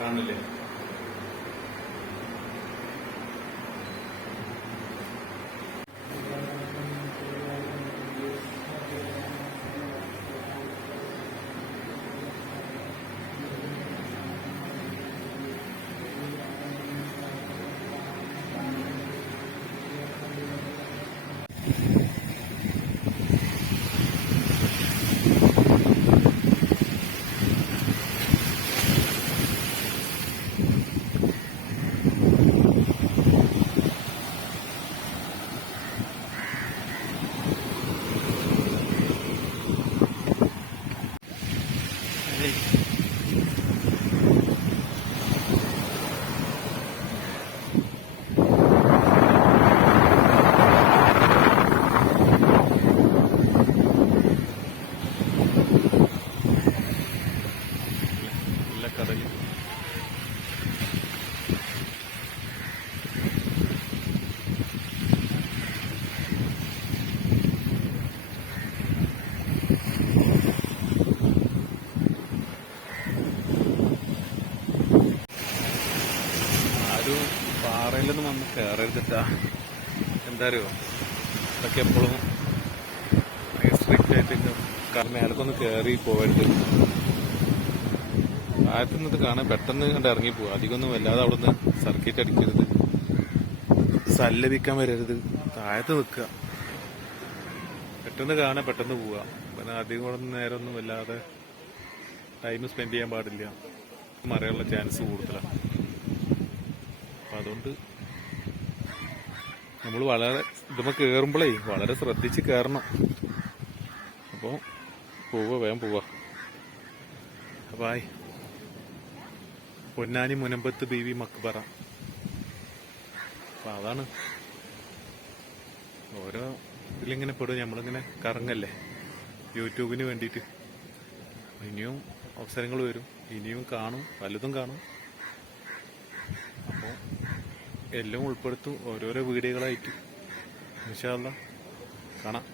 കാണില്ലേ? കടല് ആരും പാറയിലൊന്നും വന്ന് കയറരുതിട്ടാ. എന്താ അറിയോ, ഇതൊക്കെ എപ്പോഴും സ്ട്രിക്റ്റ് ആയിട്ട് മേലക്കൊന്ന് കയറി പോകരുത്. താഴത്തുനിന്നത് കാണാൻ പെട്ടെന്ന് കണ്ട് ഇറങ്ങി പോവുക. അധികമൊന്നും വല്ലാതെ അവിടുന്ന് സർക്കിറ്റ് അടിക്കരുത്, സല്ലപിക്കാൻ വരരുത്, താഴത്ത് നിൽക്കുക. പെട്ടെന്ന് കാണാൻ പെട്ടെന്ന് പോവുക. പിന്നെ അധികം കൂടെ നേരം ഒന്നും വല്ലാതെ ടൈം സ്പെൻഡ് ചെയ്യാൻ പാടില്ല, മറിയാനുള്ള ചാൻസ് കൂടുതലാണ്. അപ്പം അതുകൊണ്ട് നമ്മൾ വളരെ ഇതുമ്പോൾ കയറുമ്പോഴേ വളരെ ശ്രദ്ധിച്ച് കയറണം. അപ്പോൾ വേഗം പോവാ. ബായ്. പൊന്നാനി മുനമ്പത്ത് ബീവി മക്ബറ. അപ്പം അതാണ് ഓരോ ഇതിലിങ്ങനെ പെടും. നമ്മളിങ്ങനെ കറങ്ങല്ലേ യൂട്യൂബിന് വേണ്ടിയിട്ട്. ഇനിയും അവസരങ്ങൾ വരും, ഇനിയും കാണും, പലതും കാണും. അപ്പോൾ എല്ലാം ഉൾപ്പെടുത്തും ഓരോരോ വീഡിയോകളായിട്ട്. ഇൻഷാ അല്ലാഹ് കാണാം.